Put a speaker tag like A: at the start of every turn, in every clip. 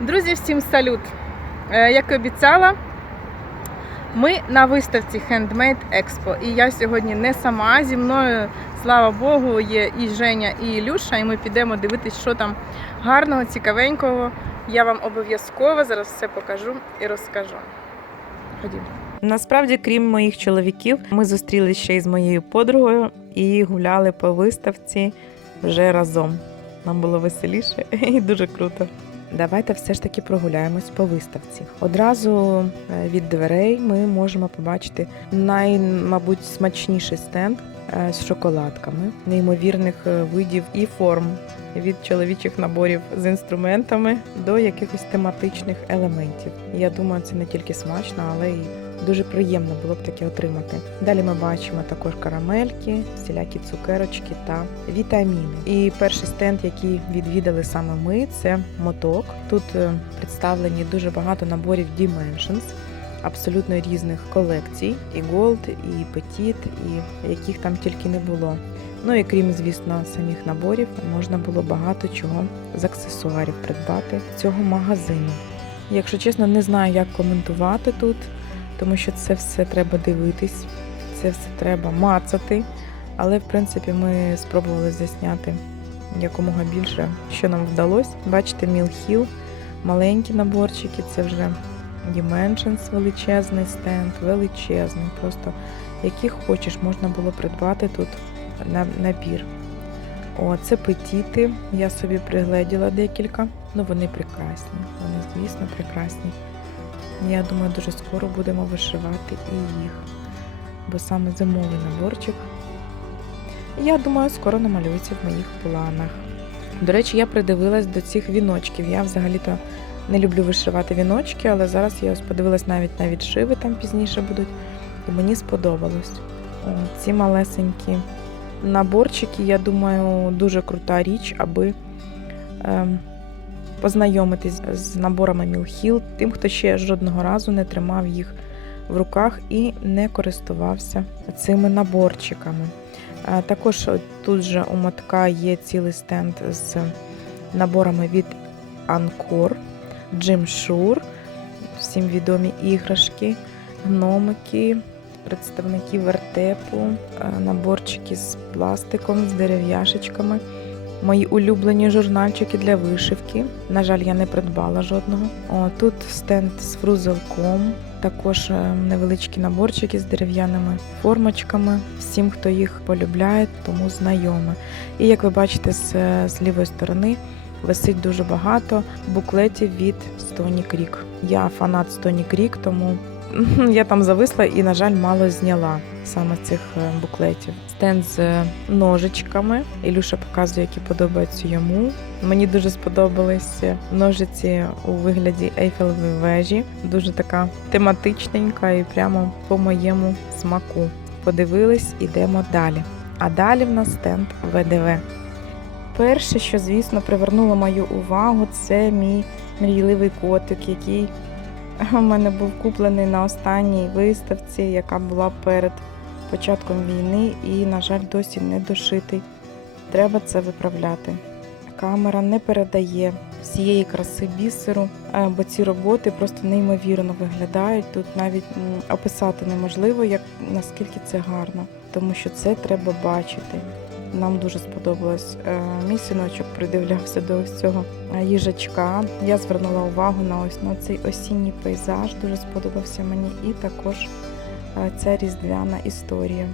A: Друзі, всім салют! Е, Як і обіцяла, ми на виставці Handmade Expo. І я сьогодні не сама. Зі мною, слава Богу, є і Женя, і Ілюша, і ми підемо дивитись, що там гарного, цікавенького. Я вам обов'язково зараз все покажу і розкажу. Ходімо.
B: Насправді, крім моїх чоловіків, ми зустрілися ще із моєю подругою і гуляли по виставці вже разом. Нам було веселіше і дуже круто. Давайте все ж таки прогуляємось по виставці. Одразу е, від дверей ми можемо побачити най, мабуть, смачніший стенд е, з шоколадками, неймовірних е, видів і форм від чоловічих наборів з інструментами до якихось тематичних елементів. Я думаю, це не тільки смачно, але й Дуже приємно було б таке отримати. Далі ми бачимо також карамельки, всілякі цукерочки та вітаміни. І перший стенд, який відвідали саме ми, це моток. Тут е, представлені дуже багато наборів Dimensions, абсолютно різних колекцій: і Gold, і Petit, і яких там тільки не було. Ну і крім, звісно, самих наборів, можна було багато чого з аксесуарів придбати цього магазину. Якщо чесно, не знаю, як коментувати тут тому що це все треба дивитись, це все треба мацати. Але в принципі ми спробували засняти якомога більше, що нам вдалося. Бачите, Mill Hill, маленькі наборчики, це вже Dimensions, величезний стенд, величезний. Просто яких хочеш, можна було придбати тут на- набір. О, це петіти. Я собі пригледіла декілька. Ну вони прекрасні. Вони, звісно, прекрасні. Я думаю, дуже скоро будемо вишивати і їх, бо саме зимовий наборчик. Я думаю, скоро намалюється в моїх планах. До речі, я придивилась до цих віночків. Я взагалі-то не люблю вишивати віночки, але зараз я ось подивилась навіть на відшиви там пізніше будуть, і мені сподобалось. Ці малесенькі наборчики, я думаю, дуже крута річ, аби. Ем, познайомитись з наборами Мілхіл, тим, хто ще жодного разу не тримав їх в руках і не користувався цими наборчиками. Також тут же у мотка є цілий стенд з наборами від Анкор, Джим Шур, всім відомі іграшки, гномики, представники вертепу, наборчики з пластиком, з дерев'яшечками. Мої улюблені журнальчики для вишивки. На жаль, я не придбала жодного. О, тут стенд з фрузелком, також е, невеличкі наборчики з дерев'яними формочками. Всім, хто їх полюбляє, тому знайоме. І як ви бачите, з, е, з лівої сторони висить дуже багато буклетів від Стоні Крік. Я фанат Стоні Крік, тому я там зависла і, на жаль, мало зняла саме цих е, буклетів. Стенд з е, ножичками. Ілюша показує, які подобаються йому. Мені дуже сподобались ножиці у вигляді Ейфелевої вежі. Дуже така тематичненька і прямо по моєму смаку. Подивились, ідемо далі. А далі в нас стенд ВДВ. Перше, що, звісно, привернуло мою увагу, це мій мрійливий котик, який у мене був куплений на останній виставці, яка була перед початком війни, і, на жаль, досі не дошитий. Треба це виправляти. Камера не передає всієї краси бісеру, бо ці роботи просто неймовірно виглядають. Тут навіть описати неможливо, як наскільки це гарно, тому що це треба бачити. Нам дуже сподобалось. Е, Мій синочок придивлявся до ось цього е, їжачка. Я звернула увагу на ось на цей осінній пейзаж. Дуже сподобався мені, і також е, ця різдвяна історія.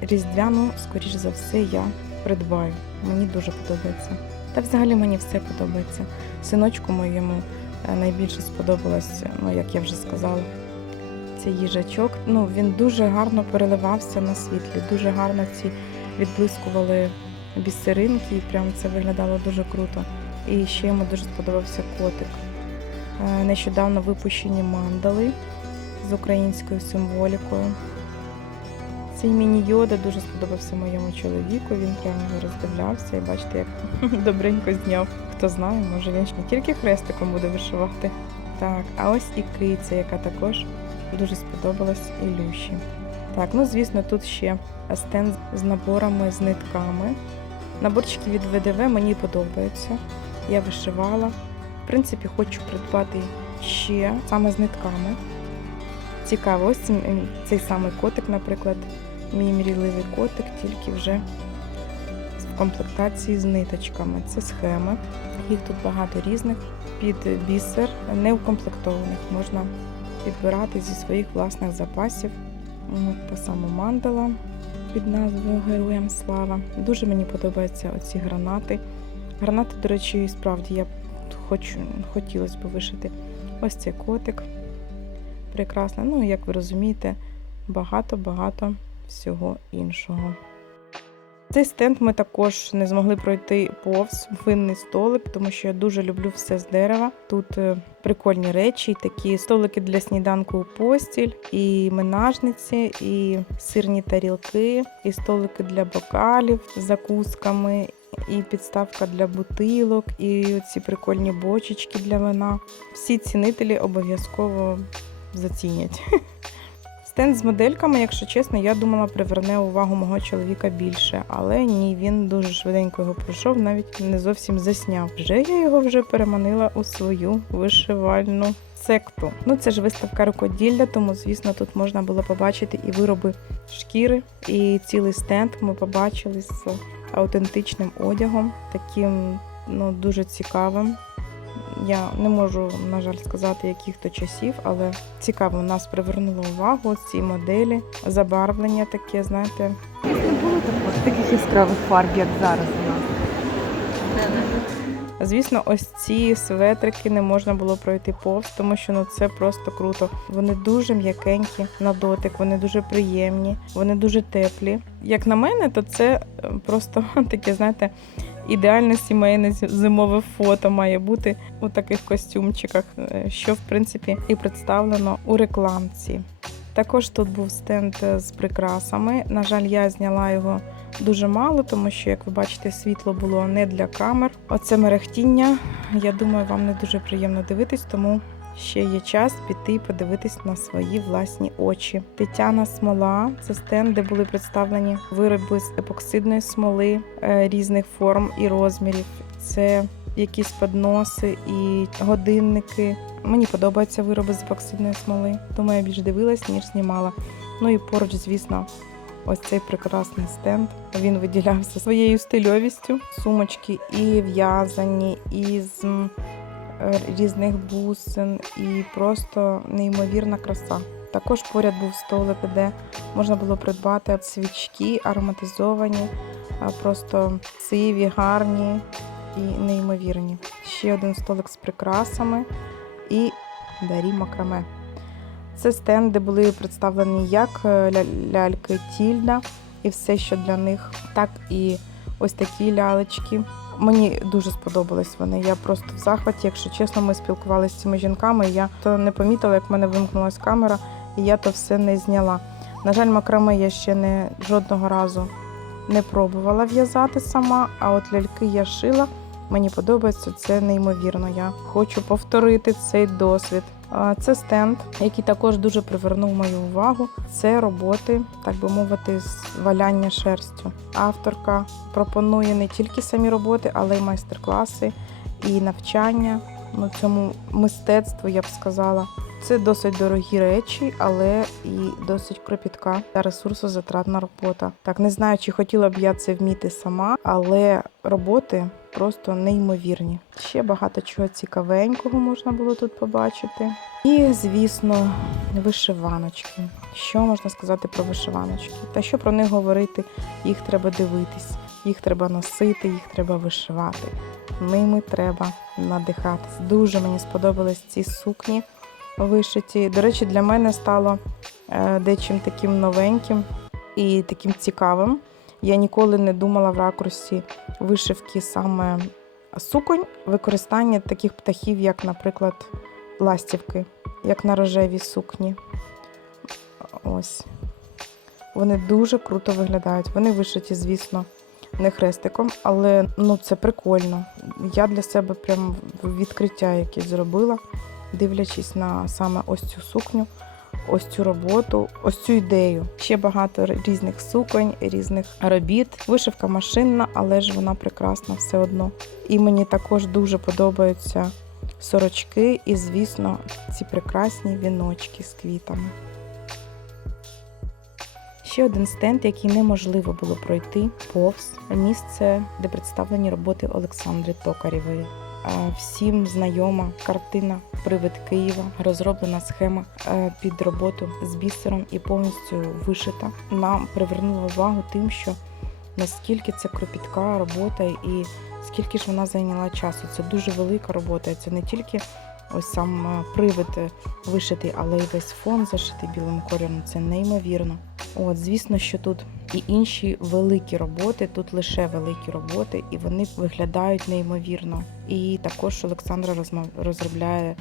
B: Різдвяну, скоріш за все, я придбаю. Мені дуже подобається. Та взагалі мені все подобається. Синочку моєму е, найбільше сподобалось, ну як я вже сказала, цей їжачок. Ну він дуже гарно переливався на світлі, дуже гарно ці відблискували бісеринки, і прям це виглядало дуже круто. І ще йому дуже сподобався котик. Е, Нещодавно випущені мандали з українською символікою. Цей міні-йода дуже сподобався моєму чоловіку. Він прямо роздивлявся і бачите, як добренько зняв. Хто знає, може він ж не тільки хрестиком буде вишивати. Так, а ось і киця, яка також дуже сподобалась Ілюші. Так, ну звісно, тут ще стенд з наборами з нитками. Наборчики від ВДВ мені подобаються. Я вишивала. В принципі, хочу придбати ще саме з нитками. Цікаво, ось ем, цей самий котик, наприклад, мій мрійливий котик, тільки вже в комплектації з ниточками. Це схеми. Їх тут багато різних. Під бісер неукомплектованих можна підбирати зі своїх власних запасів. М, Та сама мандала під назвою Героям Слава. Дуже мені подобаються оці гранати. Гранати, до речі, справді я хочу, хотілося б вишити. Ось цей котик. Прекрасно. Ну, як ви розумієте, багато-багато всього іншого. Цей стенд ми також не змогли пройти повз винний столик, тому що я дуже люблю все з дерева. Тут е, прикольні речі, такі столики для сніданку у постіль, і менажниці, і сирні тарілки, і столики для бокалів з закусками, і підставка для бутилок, і ці прикольні бочечки для вина. Всі цінителі обов'язково зацінять. Стенд з модельками, якщо чесно, я думала, приверне увагу мого чоловіка більше, але ні, він дуже швиденько його пройшов, навіть не зовсім засняв. Вже я його вже переманила у свою вишивальну секту. Ну це ж виставка рукоділля, тому звісно тут можна було побачити і вироби шкіри, і цілий стенд ми побачили з аутентичним одягом, таким ну дуже цікавим. Я не можу, на жаль, сказати, яких то часів, але цікаво, нас привернуло увагу ці моделі, забарвлення таке, знаєте,
C: Не було таких яскравих фарб, як зараз у нас.
B: Звісно, ось ці светрики не можна було пройти повз, тому що ну це просто круто. Вони дуже м'якенькі на дотик, вони дуже приємні, вони дуже теплі. Як на мене, то це е, просто таке, знаєте, ідеальне сімейне зимове фото має бути у таких костюмчиках, е, що в принципі і представлено у рекламці. Також тут був стенд е, з прикрасами. На жаль, я зняла його дуже мало, тому що, як ви бачите, світло було не для камер. Оце мерехтіння. Я думаю, вам не дуже приємно дивитись, тому ще є час піти і подивитись на свої власні очі. Тетяна смола це стенд, де були представлені вироби з епоксидної смоли е, різних форм і розмірів. Це якісь подноси і годинники. Мені подобаються вироби з епоксидної смоли, тому я більш дивилась, ніж знімала. Ну і поруч, звісно, ось цей прекрасний стенд. Він виділявся своєю стильовістю. Сумочки і в'язані, і з різних бусин, і просто неймовірна краса. Також поряд був столик, де можна було придбати свічки ароматизовані, просто сиві, гарні і неймовірні. Ще один столик з прикрасами і дарі макраме. Це стенд, де були представлені як е, ля- ляльки Тільда і все, що для них, так і ось такі лялечки. Мені дуже сподобались вони. Я просто в захваті, якщо чесно, ми спілкувалися з цими жінками. Я то не помітила, як в мене вимкнулась камера, і я то все не зняла. На жаль, макраме я ще не жодного разу не пробувала в'язати сама, а от ляльки я шила. Мені подобається це неймовірно. Я хочу повторити цей досвід. Це стенд, який також дуже привернув мою увагу. Це роботи, так би мовити, з валяння шерстю. Авторка пропонує не тільки самі роботи, але й майстер-класи і навчання ну, цьому мистецтву, я б сказала. Це досить дорогі речі, але і досить кропітка та ресурсозатратна робота. Так не знаю, чи хотіла б я це вміти сама, але роботи просто неймовірні. Ще багато чого цікавенького можна було тут побачити. І, звісно, вишиваночки. Що можна сказати про вишиваночки? Та що про них говорити? Їх треба дивитись, їх треба носити, їх треба вишивати. Ними треба надихатись. Дуже мені сподобались ці сукні вишиті. До речі, для мене стало е, дечим таким новеньким і таким цікавим. Я ніколи не думала в ракурсі вишивки саме суконь, використання таких птахів, як, наприклад, ластівки, як на рожевій сукні. Ось. Вони дуже круто виглядають. Вони вишиті, звісно, не хрестиком, але ну, це прикольно. Я для себе прям відкриття якесь зробила, дивлячись на саме ось цю сукню, ось цю роботу, ось цю ідею. Ще багато різних суконь, різних робіт. Вишивка машинна, але ж вона прекрасна все одно. І мені також дуже подобаються сорочки і, звісно, ці прекрасні віночки з квітами. Ще один стенд, який неможливо було пройти повз місце, де представлені роботи Олександри Токарєвої. Всім знайома картина Привид Києва, розроблена схема е, під роботу з бісером і повністю вишита. Нам привернула увагу тим, що наскільки це кропітка робота і скільки ж вона зайняла часу. Це дуже велика робота. Це не тільки ось сам е, привид е, вишитий, але й весь фон зашитий білим кольором. Це неймовірно. От, звісно, що тут і інші великі роботи, тут лише великі роботи, і вони виглядають неймовірно. І також Олександра розробляє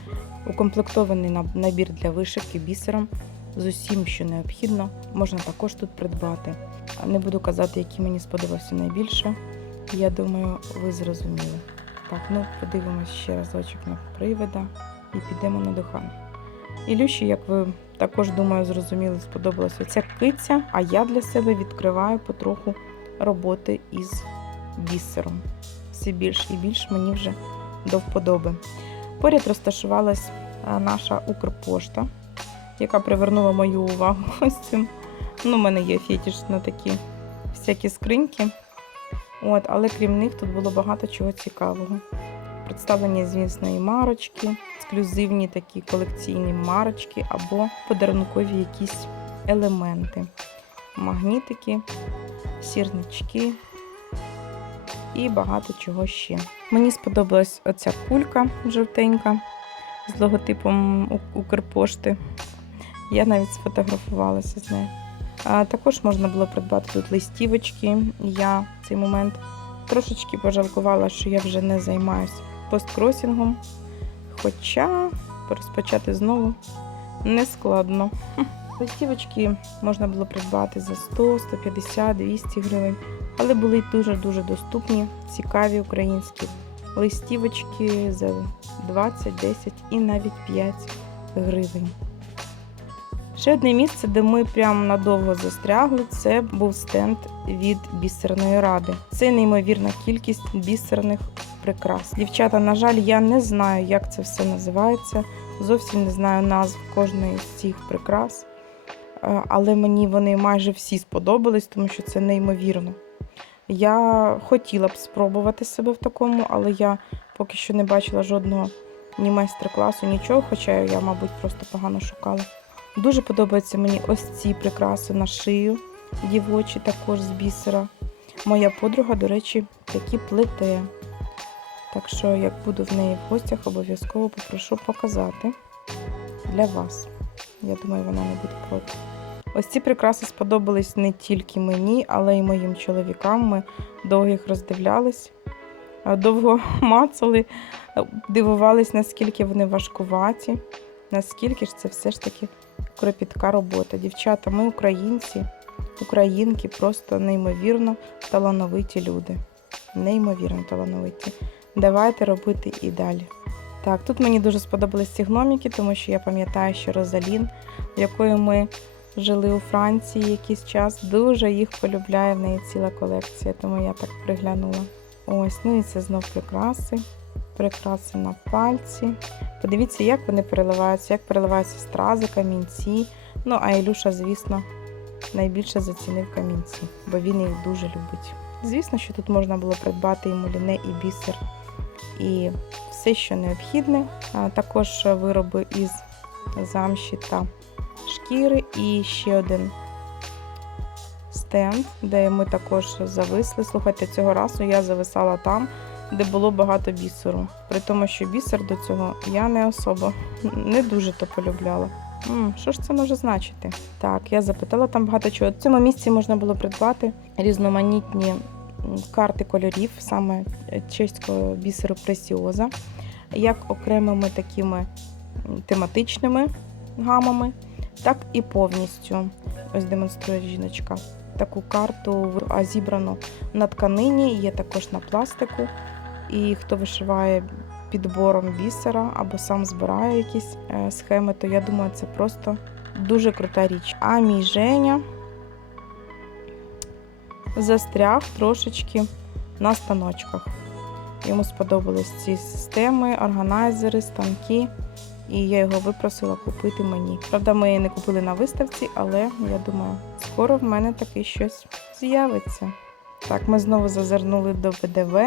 B: укомплектований набір для вишивки бісером з усім, що необхідно. Можна також тут придбати. Не буду казати, який мені сподобався найбільше. Я думаю, ви зрозуміли. Так, ну подивимось ще разочок на привида і підемо на духан. Ілюші, як ви також думаю, зрозуміли, сподобалася ця киця, а я для себе відкриваю потроху роботи із бісером. Все більш і більш мені вже до вподоби. Поряд розташувалась наша Укрпошта, яка привернула мою увагу ось цим. Ну, у мене є фетіш на такі всякі скриньки. От, але крім них тут було багато чого цікавого. Представлені, звісно, і марочки, ексклюзивні такі колекційні марочки або подарункові якісь елементи, магнітики, сірнички і багато чого ще. Мені сподобалась оця кулька жовтенька з логотипом Укрпошти. Я навіть сфотографувалася з нею. А також можна було придбати тут листівочки. Я в цей момент трошечки пожалкувала, що я вже не займаюся посткросінгом. Хоча розпочати знову не складно. Листівочки можна було придбати за 100, 150, 200 гривень, але були дуже-дуже доступні, цікаві українські листівочки за 20, 10 і навіть 5 гривень. Ще одне місце, де ми прямо надовго застрягли, це був стенд від бісерної ради. Це неймовірна кількість бісерних прикрас. Дівчата, на жаль, я не знаю, як це все називається. Зовсім не знаю назв кожної з цих прикрас. Е, Але мені вони майже всі сподобались, тому що це неймовірно. Я хотіла б спробувати себе в такому, але я поки що не бачила жодного ні майстер-класу, нічого, хоча я, мабуть, просто погано шукала. Дуже подобаються мені ось ці прикраси на шию, дівочі також з бісера. Моя подруга, до речі, такі плете. Так що, як буду в неї в гостях, обов'язково попрошу показати для вас. Я думаю, вона не буде проти. Ось ці прикраси сподобались не тільки мені, але й моїм чоловікам. Ми довго їх роздивлялись, довго мацали, а, дивувались, наскільки вони важкуваті, наскільки ж це все ж таки кропітка робота. Дівчата, ми українці, українки, просто неймовірно талановиті люди. Неймовірно талановиті. Давайте робити і далі. Так, тут мені дуже сподобались ці гноміки, тому що я пам'ятаю, що Розалін, в якої ми жили у Франції якийсь час, дуже їх полюбляє. В неї ціла колекція, тому я так приглянула. Ось, ну і це знов прикраси. Прикраси на пальці. Подивіться, як вони переливаються, як переливаються стрази, камінці. Ну, а Ілюша, звісно, найбільше зацінив камінці, бо він їх дуже любить. Звісно, що тут можна було придбати і муліне, і бісер, і все, що необхідне. Також вироби із замші та шкіри. І ще один стенд, де ми також зависли. Слухайте, цього разу я зависала там, де було багато бісеру. При тому, що бісер до цього я не особо не дуже то полюбляла. М, Що ж це може значити? Так, я запитала там багато чого. В цьому місці можна було придбати різноманітні карти кольорів, саме чеського бісеру Пресіоза, як окремими такими тематичними гамами, так і повністю. Ось демонструє жіночка. Таку карту зібрано на тканині, є також на пластику. І хто вишиває підбором бісера або сам збирає якісь е, схеми, то я думаю, це просто дуже крута річ. А мій Женя застряг трошечки на станочках. Йому сподобались ці системи, органайзери, станки. І я його випросила купити мені. Правда, ми її не купили на виставці, але я думаю, скоро в мене таки щось з'явиться. Так, ми знову зазирнули до ВДВ,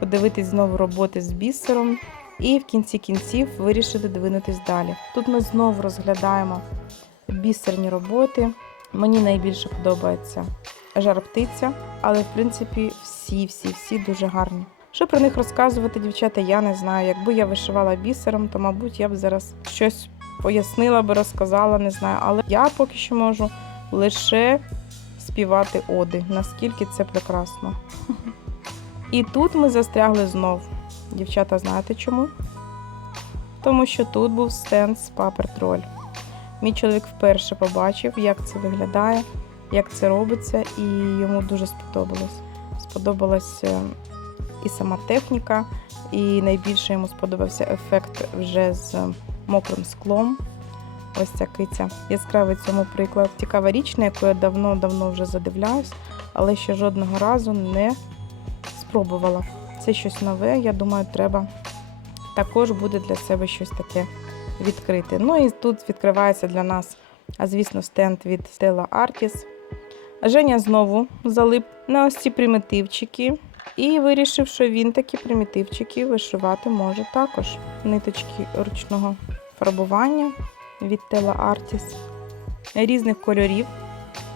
B: подивитись знову роботи з бісером. І в кінці кінців вирішили двинутись далі. Тут ми знову розглядаємо бісерні роботи. Мені найбільше подобається жар птиця, але в принципі всі, всі, всі дуже гарні. Що про них розказувати, дівчата, я не знаю. Якби я вишивала бісером, то мабуть я б зараз щось пояснила би, розказала, не знаю. Але я поки що можу лише співати оди, наскільки це прекрасно. І тут ми застрягли знов. Дівчата, знаєте чому? Тому що тут був стенд з Paper Troll. Мій чоловік вперше побачив, як це виглядає, як це робиться, і йому дуже сподобалось. Сподобалась е, і сама техніка, і найбільше йому сподобався ефект вже з мокрим склом. Ось ця киця. Яскравий цьому приклад. Цікава річ, на яку я давно-давно вже задивляюсь, але ще жодного разу не спробувала. Це щось нове, я думаю, треба також буде для себе щось таке відкрити. Ну і тут відкривається для нас, звісно, стенд від Stella Artis. Женя знову залип на ось ці примітивчики і вирішив, що він такі примітивчики вишивати може також. Ниточки ручного фарбування від Stella Artis різних кольорів.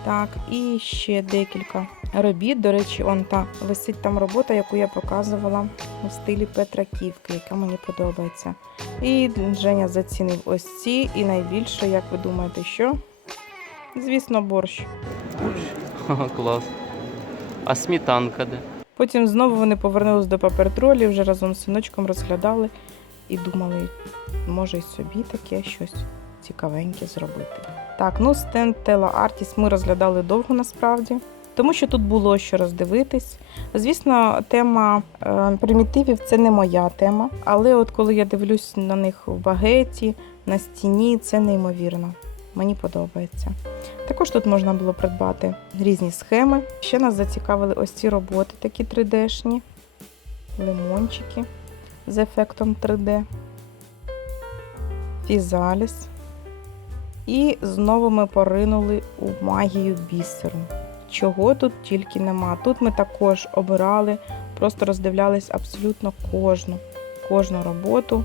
B: Так, і ще декілька робіт. До речі, он та висить там робота, яку я показувала у стилі Петраківки, яка мені подобається. І Женя зацінив ось ці, і найбільше, як ви думаєте, що? Звісно, борщ.
D: Ха, Клас. А сметанка де?
B: Потім знову вони повернулись до папертролі, вже разом з синочком розглядали і думали, може й собі таке щось цікавеньке зробити. Так, ну стенд Тела Артіс ми розглядали довго насправді, тому що тут було що роздивитись. Звісно, тема е, примітивів це не моя тема, але от коли я дивлюсь на них в багеті, на стіні, це неймовірно. Мені подобається. Також тут можна було придбати різні схеми. Ще нас зацікавили ось ці роботи, такі 3D-шні, лимончики з ефектом 3D, фізаліс. І знову ми поринули у магію бісеру. Чого тут тільки нема. Тут ми також обирали, просто роздивлялись абсолютно кожну, кожну роботу.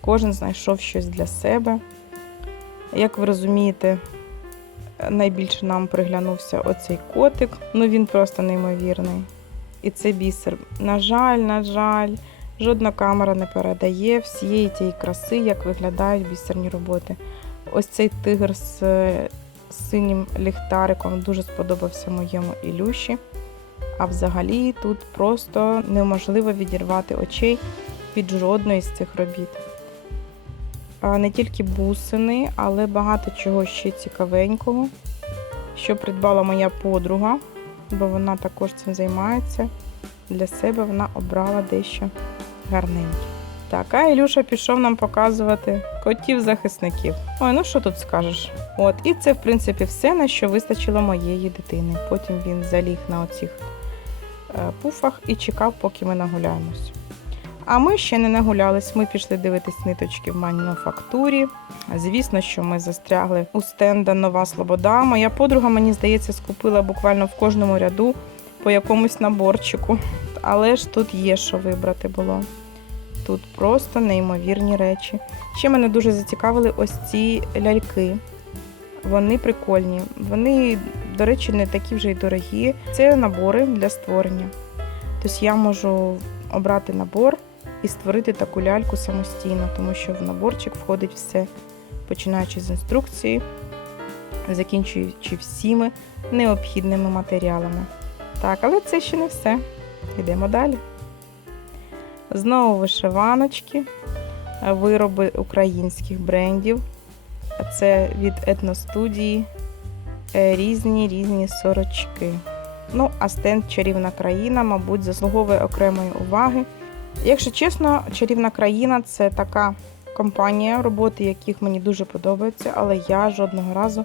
B: Кожен знайшов щось для себе. Як ви розумієте, найбільше нам приглянувся оцей котик. Ну він просто неймовірний. І це бісер. На жаль, на жаль, жодна камера не передає всієї тієї краси, як виглядають бісерні роботи. Ось цей тигр з е, синім ліхтариком дуже сподобався моєму Ілюші. А взагалі тут просто неможливо відірвати очей від жодної з цих робіт. Не тільки бусини, але багато чого ще цікавенького, що придбала моя подруга, бо вона також цим займається. Для себе вона обрала дещо гарненьке. Так, а Ілюша пішов нам показувати котів-захисників. Ой, ну що тут скажеш? От, і це, в принципі, все, на що вистачило моєї дитини. Потім він заліг на оцих е, пуфах і чекав, поки ми нагуляємось. А ми ще не нагулялись, ми пішли дивитись ниточки в мануфактурі. Звісно, що ми застрягли у стенда Нова Слобода. Моя подруга, мені здається, скупила буквально в кожному ряду по якомусь наборчику. Але ж тут є що вибрати було. Тут просто неймовірні речі. Ще мене дуже зацікавили ось ці ляльки. Вони прикольні. Вони, до речі, не такі вже й дорогі. Це набори для створення. Тобто я можу обрати набор і створити таку ляльку самостійно, тому що в наборчик входить все, починаючи з інструкції, закінчуючи всіми необхідними матеріалами. Так, але це ще не все. Йдемо далі. Знову вишиваночки, вироби українських брендів. Це від етностудії е, різні різні сорочки. Ну, а стенд Чарівна країна, мабуть, заслуговує окремої уваги. Якщо чесно, чарівна країна це така компанія, роботи яких мені дуже подобаються, але я жодного разу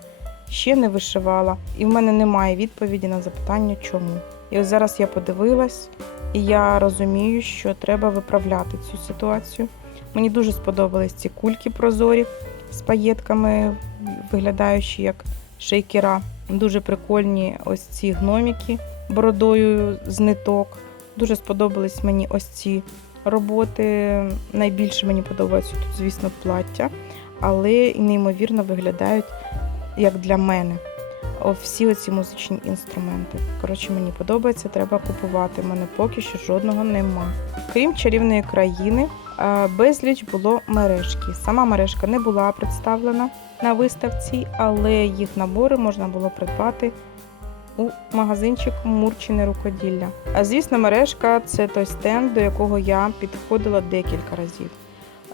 B: ще не вишивала. І в мене немає відповіді на запитання, чому. І ось зараз я подивилась, І я розумію, що треба виправляти цю ситуацію. Мені дуже сподобались ці кульки прозорі з паєтками, виглядаючі як шейкера. Дуже прикольні ось ці гноміки бородою з ниток. Дуже сподобались мені ось ці роботи. Найбільше мені подобаються тут, звісно, плаття, але неймовірно виглядають як для мене. Всі оці музичні інструменти. Коротше, мені подобається, треба купувати. У мене поки що жодного нема. Крім чарівної країни, безліч було мережки. Сама мережка не була представлена на виставці, але їх набори можна було придбати у магазинчик Мурчине рукоділля. А звісно, мережка це той стенд, до якого я підходила декілька разів.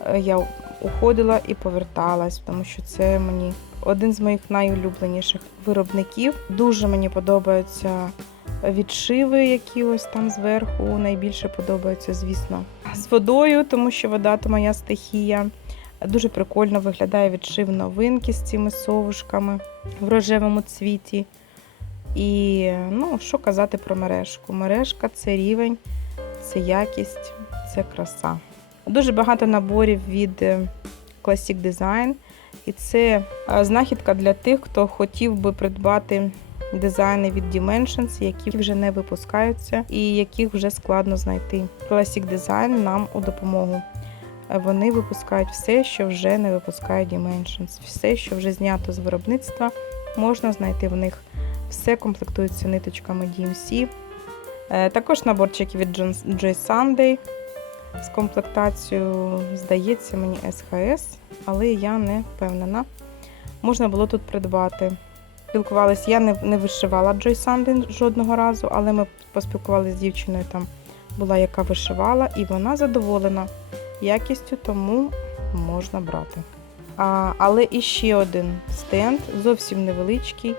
B: Е, Я уходила і поверталась, тому що це мені один з моїх найулюбленіших виробників. Дуже мені подобаються відшиви, які ось там зверху. Найбільше подобаються, звісно, з водою, тому що вода то моя стихія. Дуже прикольно виглядає відшив новинки з цими совушками в рожевому цвіті. І ну, що казати про мережку? Мережка це рівень, це якість, це краса. Дуже багато наборів від е, Classic Design. І це е, знахідка для тих, хто хотів би придбати дизайни від Dimensions, які вже не випускаються і яких вже складно знайти. Classic Design нам у допомогу. Вони випускають все, що вже не випускає Dimensions. Все, що вже знято з виробництва, можна знайти в них. Все комплектується ниточками DMC. Е, Також наборчики від Joy Sunday з комплектацією, здається, мені СХС, але я не впевнена. Можна було тут придбати. Спілкувалися, я не, не вишивала Joy Sunday жодного разу, але ми поспілкувалися з дівчиною, там була, яка вишивала, і вона задоволена якістю, тому можна брати. А, але іще один стенд, зовсім невеличкий,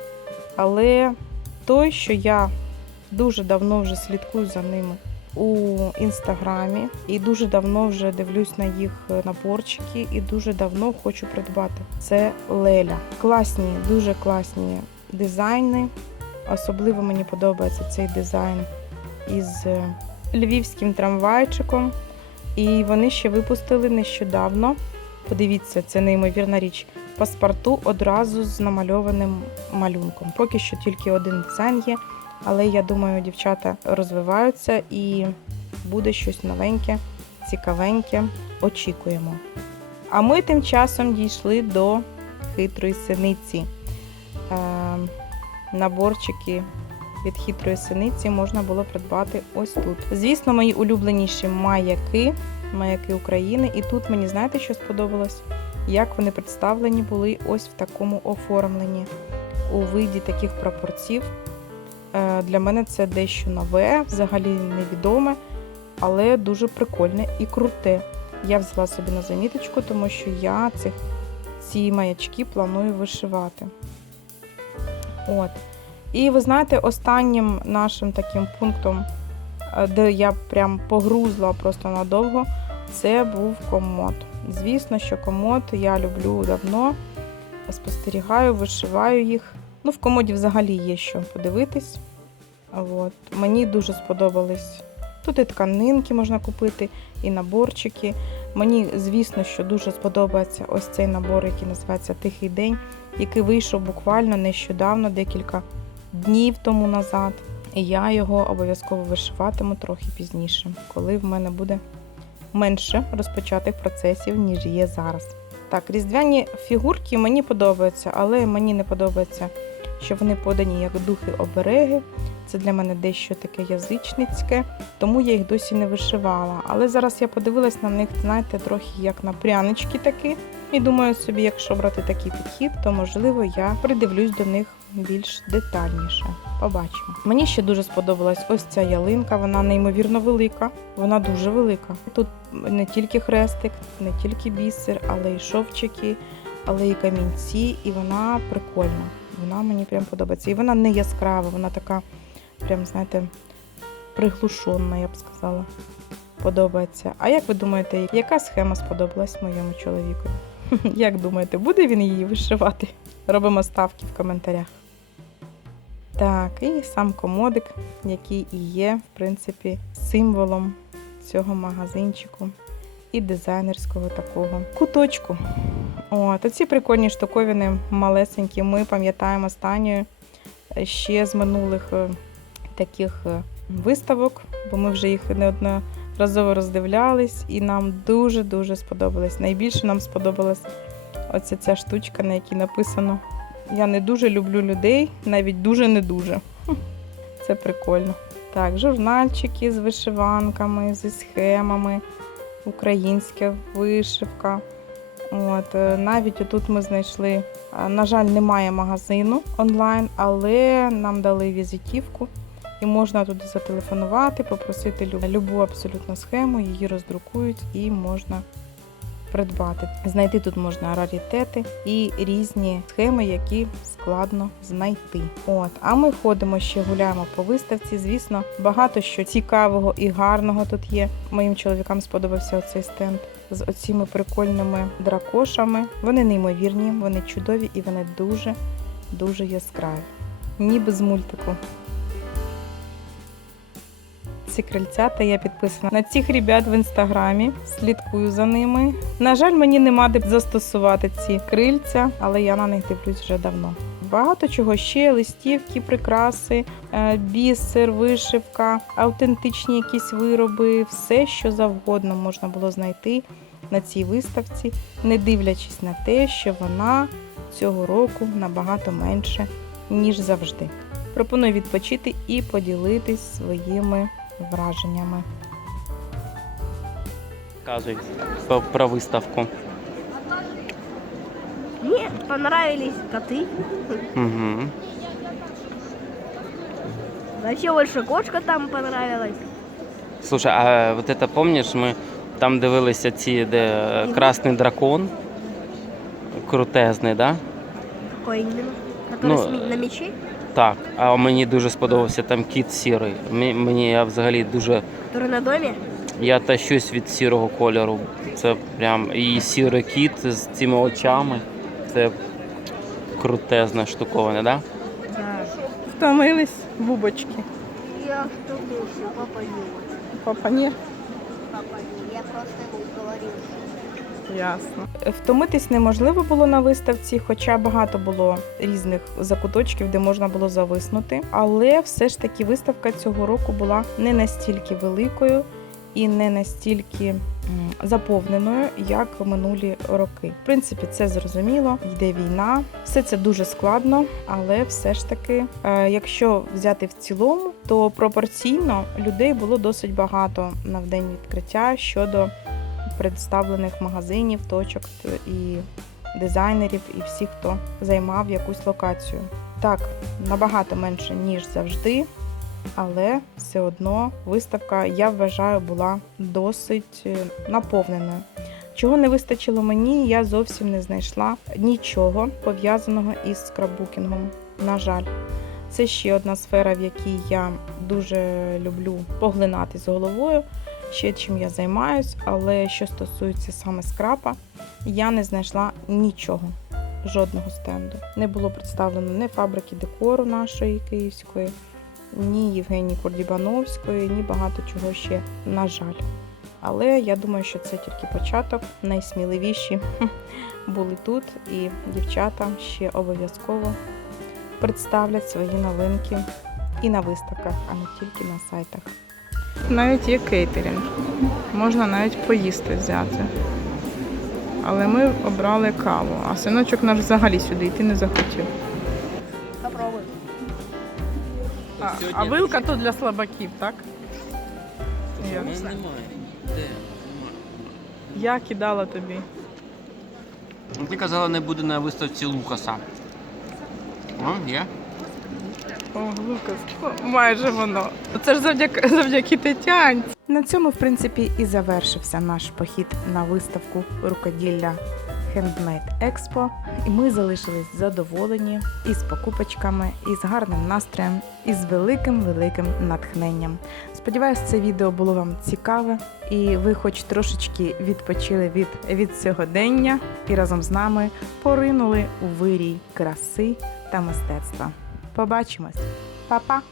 B: але той, що я дуже давно вже слідкую за ними у інстаграмі і дуже давно вже дивлюсь на їх наборчики і дуже давно хочу придбати. Це Леля. Класні, дуже класні дизайни. Особливо мені подобається цей дизайн із е, львівським трамвайчиком. І вони ще випустили нещодавно. Подивіться, це неймовірна річ. Паспорту одразу з намальованим малюнком. Поки що тільки один дизайн є, але я думаю, дівчата розвиваються і буде щось новеньке, цікавеньке. Очікуємо. А ми тим часом дійшли до хитрої синиці. Е, наборчики від хитрої синиці можна було придбати ось тут. Звісно, мої улюбленіші маяки, маяки України. І тут мені знаєте, що сподобалось? Як вони представлені були ось в такому оформленні у виді таких прапорців. Е, Для мене це дещо нове, взагалі невідоме, але дуже прикольне і круте. Я взяла собі на заміточку, тому що я цих, ці маячки планую вишивати. От. І ви знаєте, останнім нашим таким пунктом, е, де я прям погрузла просто надовго, це був комод. Звісно, що комод я люблю давно, спостерігаю, вишиваю їх. Ну, в комоді взагалі є що подивитись. От. Мені дуже сподобались. Тут і тканинки можна купити, і наборчики. Мені, звісно, що дуже сподобається ось цей набор, який називається Тихий день, який вийшов буквально нещодавно, декілька днів тому назад. І я його обов'язково вишиватиму трохи пізніше, коли в мене буде менше розпочатих процесів, ніж є зараз. Так, різдвяні фігурки мені подобаються, але мені не подобається, що вони подані як духи обереги. Це для мене дещо таке язичницьке, тому я їх досі не вишивала. Але зараз я подивилась на них, знаєте, трохи як на прянички такі. І думаю собі, якщо брати такий підхід, то можливо я придивлюсь до них більш детальніше. Побачимо. Мені ще дуже сподобалась ось ця ялинка, вона неймовірно велика. Вона дуже велика. Тут не тільки хрестик, не тільки бісер, але й шовчики, але й камінці, і вона прикольна. Вона мені прям подобається. І вона не яскрава, вона така, прям, знаєте, приглушена, я б сказала. Подобається. А як ви думаєте, яка схема сподобалась моєму чоловіку? Як думаєте, буде він її вишивати? Робимо ставки в коментарях. Так, і сам комодик, який і є, в принципі, символом цього магазинчику і дизайнерського такого куточку. От, оці прикольні штуковини малесенькі. Ми пам'ятаємо останньою е, ще з минулих е, таких е, виставок, бо ми вже їх неодноразово роздивлялись, і нам дуже-дуже сподобалось. Найбільше нам сподобалась оця ця штучка, на якій написано Я не дуже люблю людей, навіть дуже не дуже. Це прикольно. Так, журнальчики з вишиванками, зі схемами, українська вишивка. От, е, навіть тут ми знайшли, на жаль, немає магазину онлайн, але нам дали візитівку і можна туди зателефонувати, попросити люб- любу абсолютно схему, її роздрукують і можна придбати. Знайти тут можна раритети і різні схеми, які складно знайти. От, а ми ходимо ще гуляємо по виставці. Звісно, багато що цікавого і гарного тут є. Моїм чоловікам сподобався оцей стенд з оціми прикольними дракошами. Вони неймовірні, вони чудові і вони дуже дуже яскраві. Ніби з мультику. Ці крильцята я підписана на цих ребят в інстаграмі. Слідкую за ними. На жаль, мені нема де застосувати ці крильця, але я на них дивлюсь вже давно. Багато чого ще листівки, прикраси, е, бісер, вишивка, автентичні якісь вироби, все, що завгодно можна було знайти на цій виставці, не дивлячись на те, що вона цього року набагато менше, ніж завжди. Пропоную відпочити і поділитись своїми враженнями.
D: Казуй про, про виставку.
E: Мне понравились коты.
D: Угу.
E: Вообще больше кошка там понравилась.
D: Слушай, а вот это помнишь, ми там дивилися ці, де е, красний дракон. Крутезний, да?
E: Какой именно? Который
D: Ну,
E: с ми- на мече?
D: Так. А мені дуже сподобався там кіт сірий. Мені, мені я взагалі дуже.
E: Который на доме?
D: Я тащусь від сірого кольору. Це прям і сірий кіт з цими очами. Це крутезна штуковина, да?
E: Да.
A: Втомились бубочки.
E: Я что думаю, папа не
A: Папа, ні.
E: Папа не, я просто.
A: Ясно.
B: Втомитись неможливо було на виставці, хоча багато було різних закуточків, де можна було зависнути. Але все ж таки виставка цього року була не настільки великою і не настільки заповненою, як минулі роки. В принципі, це зрозуміло. Йде війна, все це дуже складно, але все ж таки, е, якщо взяти в цілому, то пропорційно людей було досить багато на день відкриття щодо представлених магазинів, точок і дизайнерів, і всіх, хто займав якусь локацію. Так, набагато менше, ніж завжди, але все одно виставка, я вважаю, була досить е, наповненою. Чого не вистачило мені, я зовсім не знайшла нічого пов'язаного із скраббукінгом. На жаль, це ще одна сфера, в якій я дуже люблю поглинати з головою ще чим я займаюсь, але що стосується саме скрапа, я не знайшла нічого, жодного стенду. Не було представлено ні фабрики декору нашої київської, ні Євгенії Курдібановської, ні багато чого ще, на жаль. Але я думаю, що це тільки початок. Найсміливіші були тут, і дівчата ще обов'язково представлять свої новинки і на виставках, а не тільки на сайтах.
A: Навіть є кейтерінг. Можна навіть поїсти взяти. Але ми обрали каву, а синочок наш взагалі сюди йти не захотів.
E: Попробуй.
A: А, а вилка тут для слабаків, так? Я,
D: немає. Де?
A: я кидала тобі.
D: Ти казала, не буде на виставці Лукаса. О, є?
A: О, Лукас, майже воно. Це ж завдяки, завдяки Тетянці.
B: На цьому, в принципі, і завершився наш похід на виставку рукоділля Handmade Expo. І ми залишились задоволені із покупочками, із гарним настроєм, і з великим великим натхненням. Сподіваюсь, це відео було вам цікаве, і ви, хоч трошечки відпочили від, від сьогодення, і разом з нами поринули у вирій краси та мистецтва. Побачимось! Па-па!